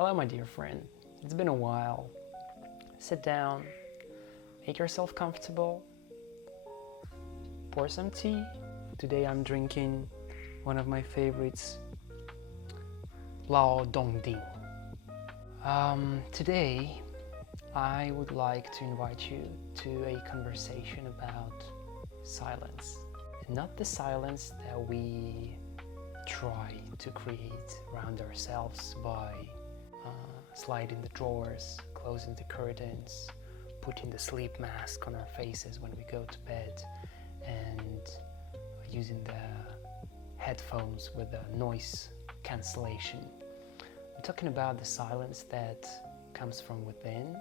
Hello, my dear friend. It's been a while. Sit down, make yourself comfortable, pour some tea. Today I'm drinking one of my favorites, Lao Dongding. Today I would like to invite you to a conversation about silence. And not the silence that we try to create around ourselves by sliding the drawers, closing the curtains, putting the sleep mask on our faces when we go to bed, and using the headphones with the noise cancellation. I'm talking about the silence that comes from within,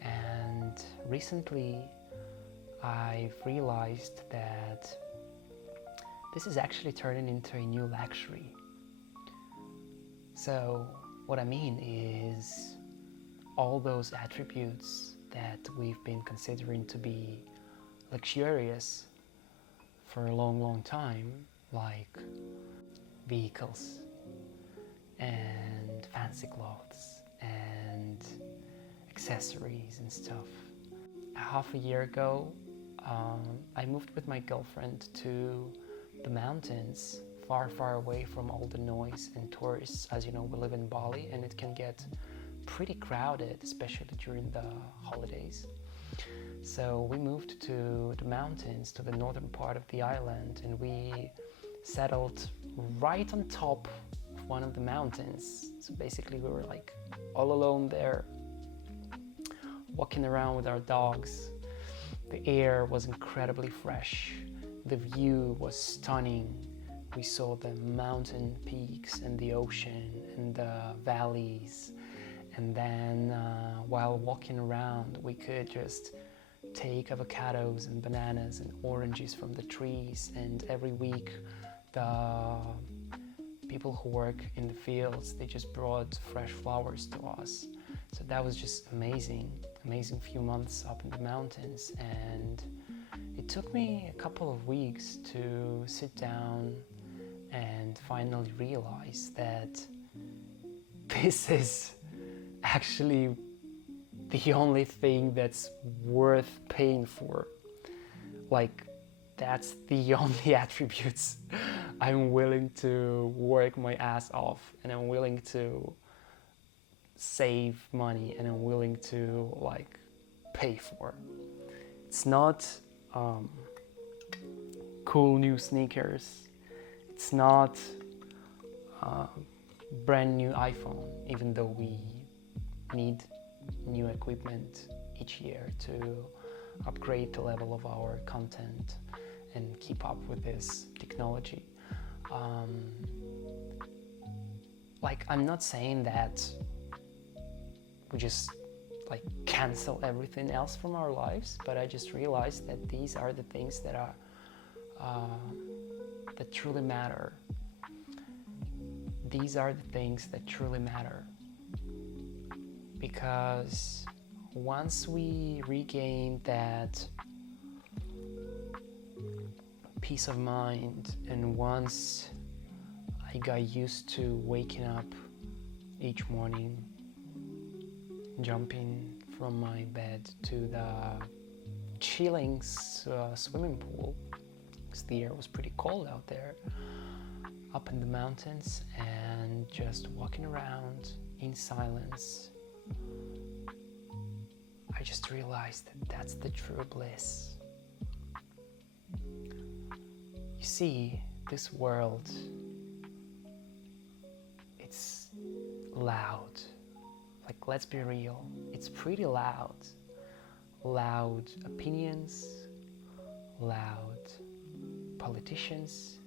and recently I've realized that this is actually turning into a new luxury. So what I mean is all those attributes that we've been considering to be luxurious for a long time, like vehicles and fancy clothes and accessories and stuff. Half a year ago, I moved with my girlfriend to the mountains, far away from all the noise and tourists. As you know, we live in Bali and it can get pretty crowded, especially during the holidays. So we moved to the mountains, to the northern part of the island, and we settled right on top of one of the mountains. So basically we were like all alone there, walking around with our dogs. The air was incredibly fresh. The view was stunning. We saw the mountain peaks and the ocean and the valleys. And then while walking around, we could just take avocados and bananas and oranges from the trees. And every week, the people who work in the fields, they just brought fresh flowers to us. So that was just amazing few months up in the mountains. And it took me a couple of weeks to sit down and finally realize that this is actually the only thing that's worth paying for. Like, that's the only attributes I'm willing to work my ass off, and I'm willing to save money, and I'm willing to pay for. It's not cool new sneakers. It's not brand new iPhone, even though we need new equipment each year to upgrade the level of our content and keep up with this technology. I'm not saying that we just cancel everything else from our lives, but I just realized that these are the things that are that truly matter. These are the things that truly matter, because once we regain that peace of mind, and once I got used to waking up each morning, jumping from my bed to the chilling swimming pool, because the air was pretty cold out there, up in the mountains, and just walking around in silence, I just realized that that's the true bliss. You see, this world, it's loud. Let's be real, it's pretty loud. Loud opinions, loud politicians,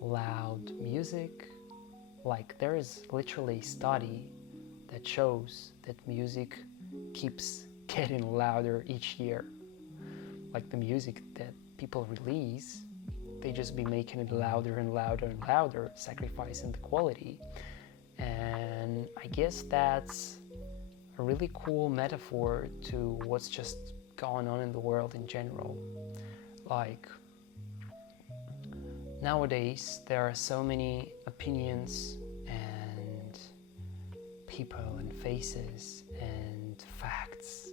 loud music. There is literally a study that shows that music keeps getting louder each year. The music that people release, they just be making it louder and louder and louder, sacrificing the quality. And I guess that's a really cool metaphor to what's just going on in the world in general. Nowadays there are so many opinions and people and faces and facts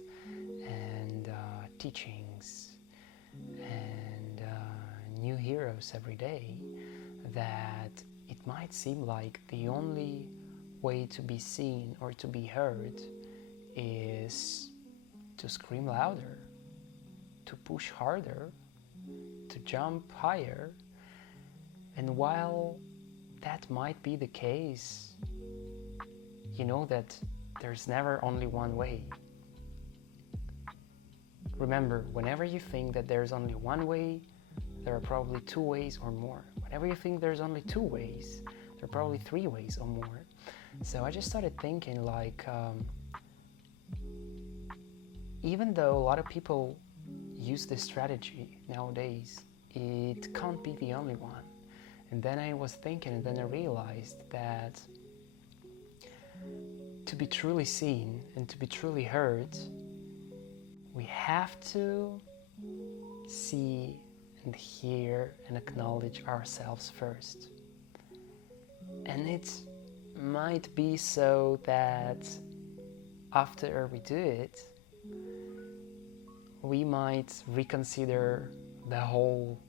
and teachings and new heroes every day, that it might seem like the only way to be seen or to be heard is to scream louder, to push harder, to jump higher. And while that might be the case, you know that there's never only one way. Remember, whenever you think that there's only one way, there are probably two ways or more. Whenever you think there's only two ways, there are probably three ways or more. So I just started thinking, like, even though a lot of people use this strategy nowadays, it can't be the only one. And then I was thinking, and then I realized that to be truly seen and to be truly heard, we have to see and hear and acknowledge ourselves first. And it might be so that after we do it, we might reconsider the whole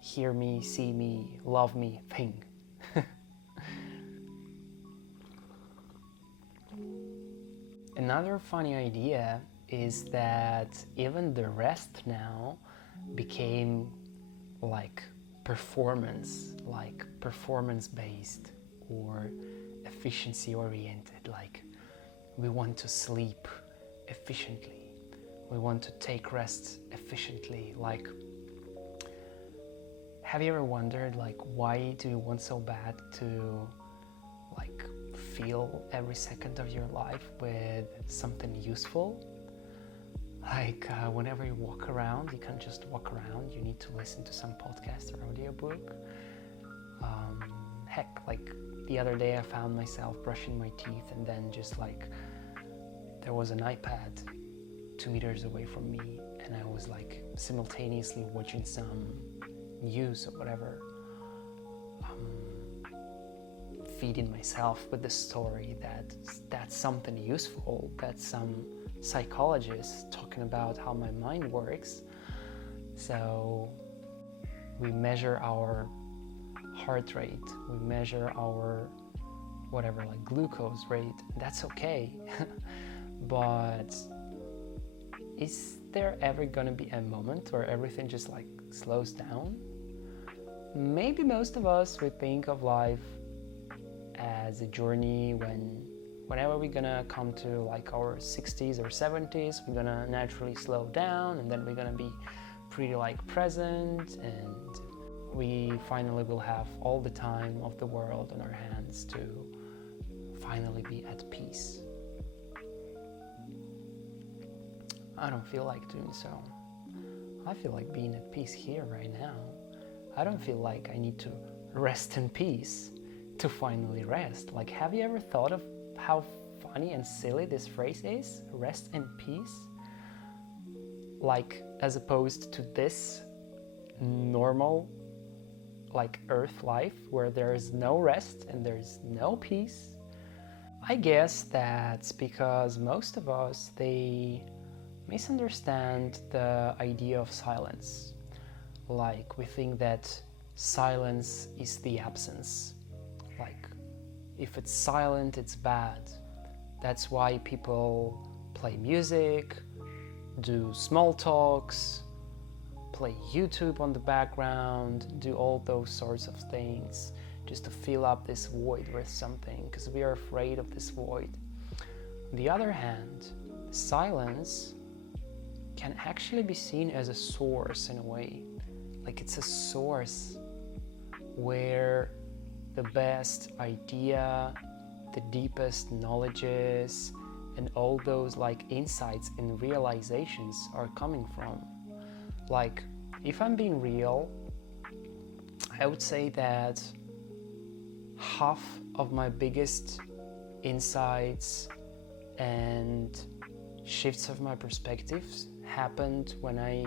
hear me, see me, love me thing. Another funny idea is that even the rest now became like performance-based or efficiency-oriented. Like, we want to sleep efficiently, we want to take rest efficiently. Like, have you ever wondered, like, why do you want so bad to like fill every second of your life with something useful? Like, whenever you walk around, you can't just walk around, you need to listen to some podcast or audiobook. Heck, like the other day I found myself brushing my teeth, and then just like there was an iPad 2 meters away from me, and I was like simultaneously watching some news or whatever, feeding myself with the story that that's something useful, that's some psychologist talking about how my mind works. So we measure our heart rate, we measure our whatever, like glucose rate. That's okay. But is there ever gonna be a moment where everything just like slows down? Maybe most of us would think of life as a journey whenever we're gonna come to like our 60s or 70s, we're gonna naturally slow down, and then we're gonna be pretty like present, and we finally will have all the time of the world on our hands to finally be at peace. I don't feel like doing so. I feel like being at peace here right now. I don't feel like I need to rest in peace to finally rest. Like, have you ever thought of how funny and silly this phrase is? Rest in peace? Like, as opposed to this normal, like, earth life where there is no rest and there's no peace. I guess that's because most of us, they misunderstand the idea of silence. Like, we think that silence is the absence. Like, if it's silent, it's bad. That's why people play music, do small talks, play YouTube on the background, do all those sorts of things just to fill up this void with something, because we are afraid of this void. On the other hand, silence can actually be seen as a source in a way. Like, it's a source where the best idea, the deepest knowledges, and all those like insights and realizations are coming from. Like, if I'm being real, I would say that half of my biggest insights and shifts of my perspectives happened when I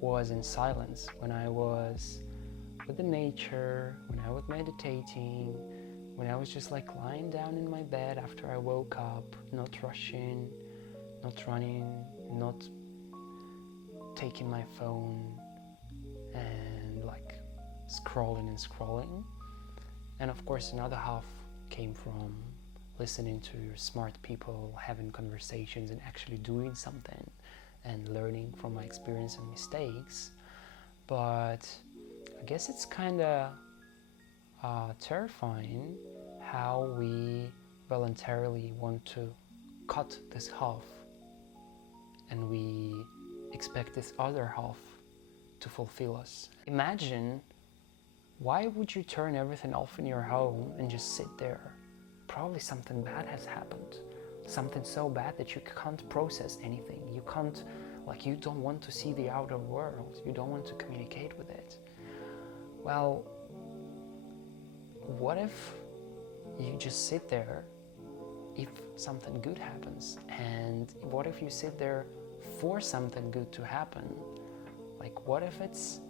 was in silence, when I was with the nature, when I was meditating, when I was just like lying down in my bed after I woke up, not rushing, not running, not taking my phone and like scrolling and scrolling. And of course another half came from listening to smart people, having conversations and actually doing something and learning from my experience and mistakes. But I guess it's kind of terrifying how we voluntarily want to cut this half and we expect this other half to fulfill us. Imagine, why would you turn everything off in your home and just sit there? Probably something bad has happened. Something so bad that you can't process anything. You can't, like, you don't want to see the outer world. You don't want to communicate with it. Well, what if you just sit there if something good happens? And what if you sit there for something good to happen? Like, what if it's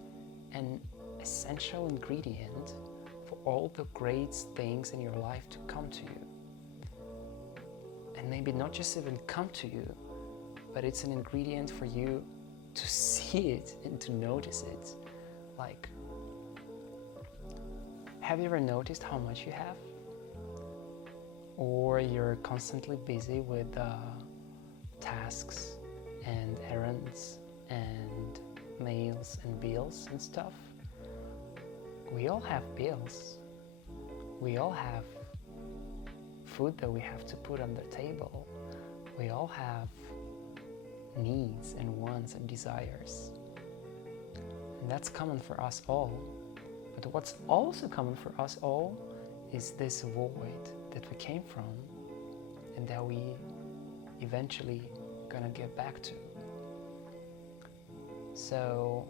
an essential ingredient for all the great things in your life to come to you? And maybe not just even come to you, but it's an ingredient for you to see it and to notice it. Like, have you ever noticed how much you have? Or you're constantly busy with tasks and errands and mails and bills and stuff? We all have bills. We all have food that we have to put on the table. We all have needs and wants and desires. And that's common for us all. But what's also common for us all is this void that we came from and that we eventually gonna get back to. So,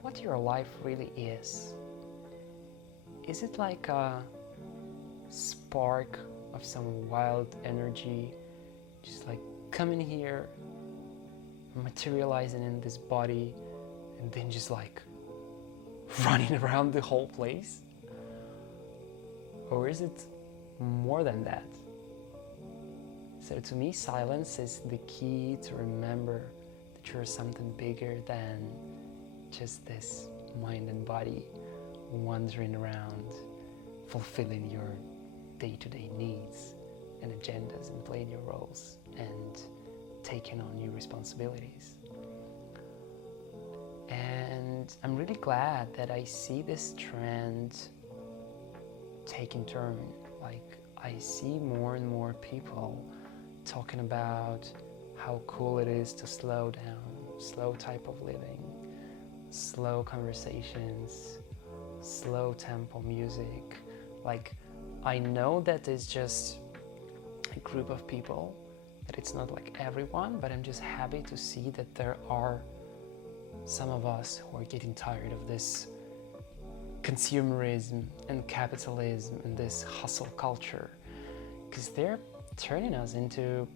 what your life really is it like a spark of some wild energy just like coming here, materializing in this body, and then just like running around the whole place? Or is it more than that? So to me, silence is the key to remember that you're something bigger than just this mind and body wandering around, fulfilling your day-to-day needs and agendas and playing your roles and taking on new responsibilities. And I'm really glad that I see this trend taking turn. Like, I see more and more people talking about how cool it is to slow down, slow type of living, slow conversations, slow tempo music. Like, I know that it's just a group of people, that it's not like everyone, but I'm just happy to see that there are some of us who are getting tired of this consumerism and capitalism and this hustle culture, because they're turning us into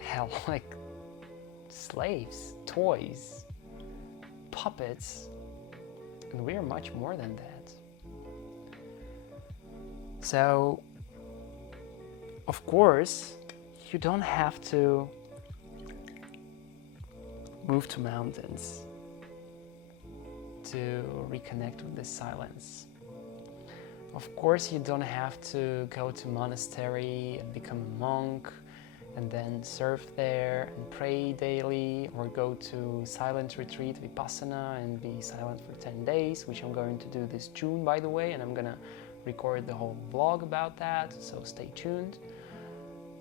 hell, like slaves, toys, puppets, and we are much more than that. So, of course, you don't have to move to mountains to reconnect with this silence. Of course, you don't have to go to monastery and become a monk and then surf there and pray daily, or go to silent retreat Vipassana and be silent for 10 days, which I'm going to do this June, by the way, and I'm gonna record the whole vlog about that, so stay tuned.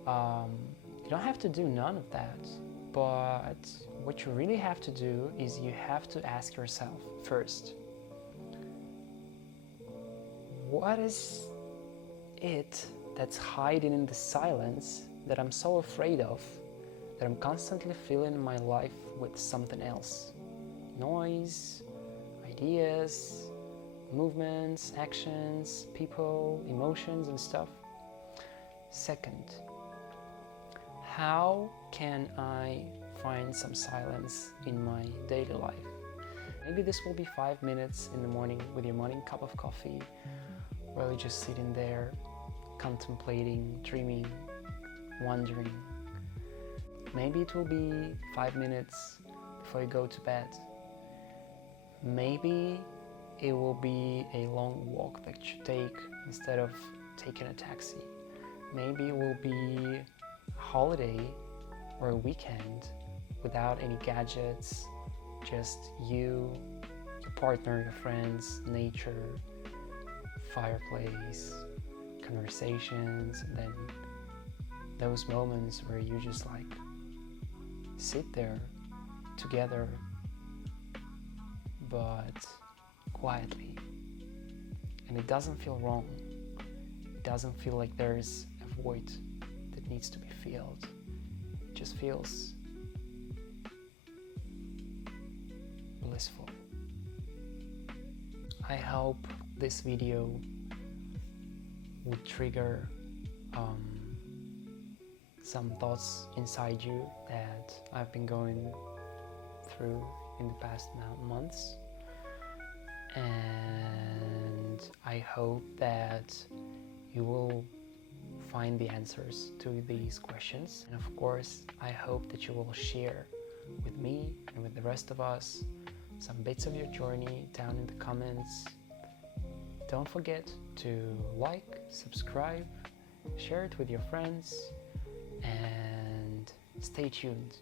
You don't have to do none of that, but what you really have to do is you have to ask yourself first, what is it that's hiding in the silence that I'm so afraid of, that I'm constantly filling my life with something else? Noise, ideas, movements, actions, people, emotions and stuff. Second, how can I find some silence in my daily life? Maybe this will be 5 minutes in the morning with your morning cup of coffee, really just sitting there, contemplating, dreaming, wondering. Maybe it will be 5 minutes before you go to bed. Maybe it will be a long walk that you take instead of taking a taxi. Maybe it will be a holiday or a weekend without any gadgets, just you, your partner, your friends, nature, fireplace, conversations, and then those moments where you just like sit there together but quietly, and it doesn't feel wrong. It doesn't feel like there's a void that needs to be filled. It just feels blissful. I hope this video would trigger some thoughts inside you that I've been going through in the past months, and I hope that you will find the answers to these questions. And of course, I hope that you will share with me and with the rest of us some bits of your journey down in the comments. Don't forget to like, subscribe, share it with your friends, and stay tuned.